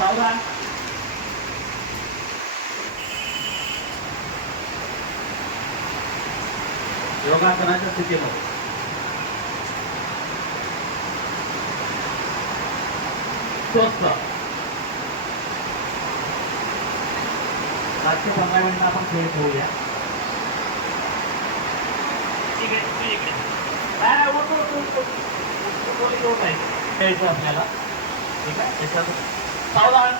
सावधान योगासनाच्या स्थितीमध्ये स्वस्त आजच्या पंधरा मिनिटं आपण खेळ इकडे नाही आपल्याला ठीक आहे त्याच्यात सावधान.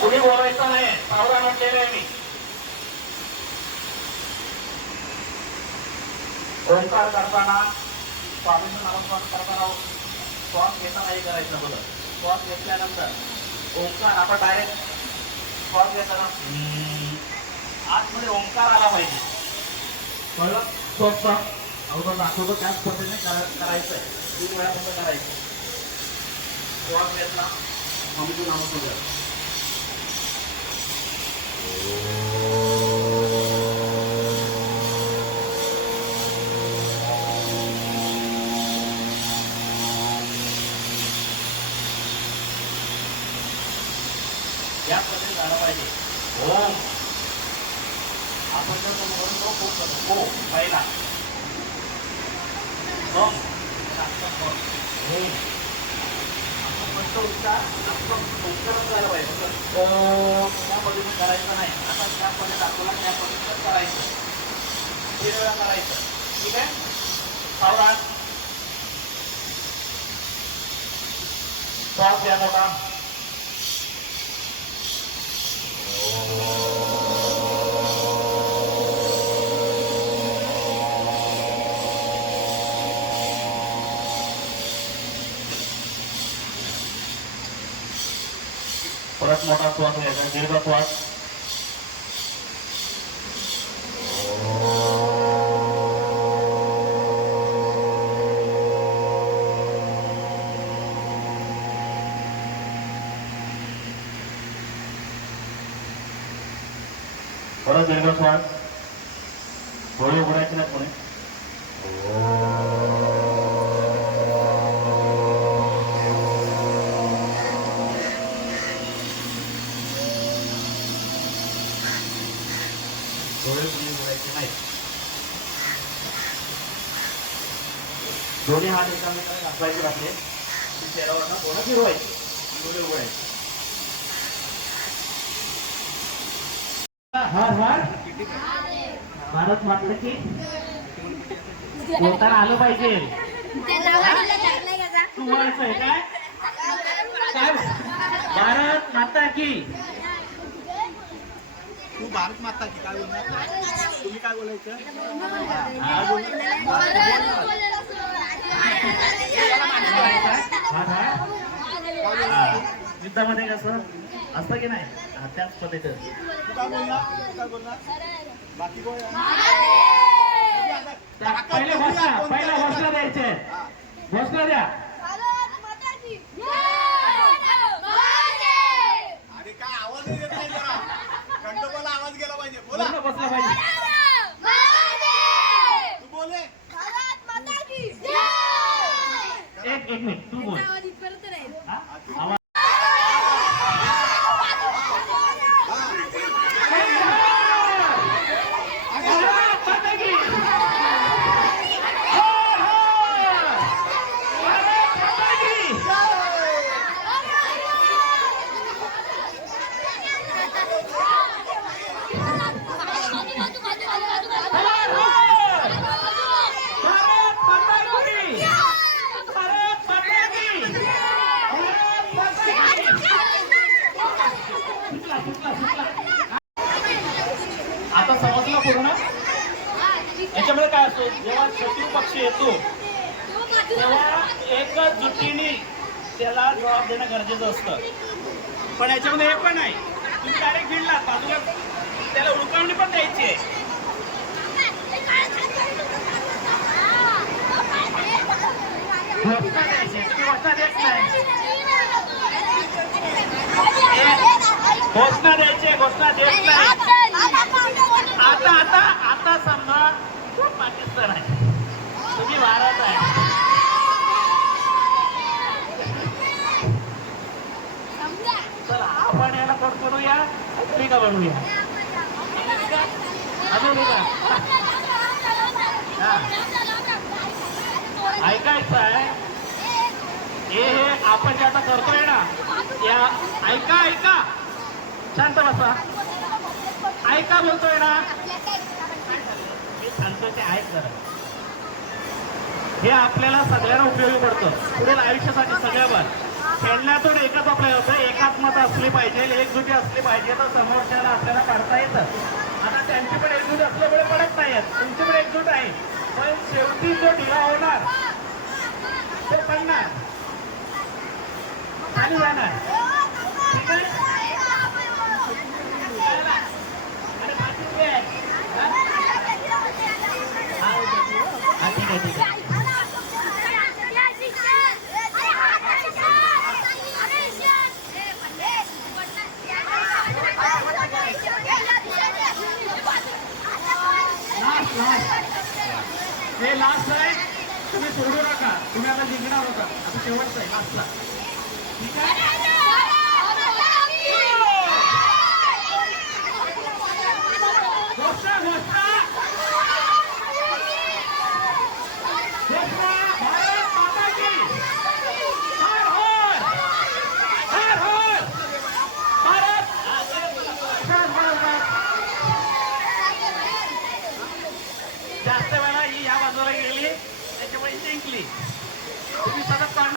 कुणी बोलायचं नाही. सावधान म्हटलेलं आहे मी. ओंकार करताना स्वामीचं नामस्मरण करताना श्वास घेता नाही करायचं बघा श्वास घेतल्यानंतर ओंकार आपण डायरेक्ट श्वास घेताना आतमध्ये ओंकार आला पाहिजे. कळलं स्वस्त अगोदर दाखवतो त्याच पद्धतीने करायचं आहे तीन वेळा कसं करायचं श्वास घेतला. स्वामीचं नामस्मरण या पद्धतीने झालं पाहिजे. ओम आपण जर तो म्हणतो खूप हो पहिला ओम ओम आपण म्हणतो उच्चार आपण उच्चारण झालं पाहिजे ओम त्या पद्धतीने करायचं नाही आता त्या पद्धतीने दाखवला त्या पद्धतीने करायचं तीन वेळा करायचं ठीक आहे सावधान श्वास घ्या मोठा परत मोठा श्वास घ्यायचा दीर्घ श्वास परत दीर्घ श्वास डोळे उघडायचे नाही कोणी डोळे कोणी उघडायचे नाही. दोन्ही हात एकामेकाला दाखवायचे आपले चेहऱ्यावरनं थोडं फिरवायचे डोळे? उघडायचे. हर हर. भारत मातलं की बोलताना आलं पाहिजे. तू बोलायचं काय? काय? भारत माता की. तू भारत माता की काय बोलणार? तुम्ही काय बोलायचं? बोल. युद्धामध्ये कसं? असतं की नाही? त्याच पद्धतीनं तू काय बोलणार? तू काय बोलणार? बाकी कोण? पहिले घोषणा पहिला घोषणा द्यायचे. घोषणा द्या. ಬರ್ತಾರೆ आता समजलं पूर्ण? याच्यामध्ये काय असतो? जेव्हा शत्रू पक्ष येतो तेव्हा एकच जुटीने त्याला जबाब देणं गरजेचं असतं. पण याच्यामध्ये हे पण नाही तुम्ही डायरेक्ट भिडलात बाजूला त्याला उडकावणी पण द्यायची आहे. घोषणा द्यायची घोषणा देत नाही. आता पाकिस्तान आहे. तुम्ही भारत आहे. आपण याला करूया हे. हे आपण आता करतोय ना या ऐका ऐका. शांत बसा. ऐका बोलतोय ना. सांगतो ते ऐक जरा. हे आपल्याला सगळ्यांना उपयोगी पडतं. पुढील आयुष्यासाठी सगळ्यावर खेळण्यातून एकच आपल्याला होतं एकात्मता असली पाहिजे एकजुटी असली पाहिजे तर समोरच्याला आपल्याला काढता येतं. आता त्यांची पण एकजूट असल्यामुळे पडत नाहीयेत. तुमची पण एकजूट आहे. पण शेवटी जो ढिला होणार तो पडणार. आणि जाणार. ठीक आहे आणि बाकी उभे आहेत. हा? हे लास्ट आहे तुम्ही सोडू नका तुम्ही आता जिंकणार होता आता शेवटचं आहे लास्टला ठीक आहे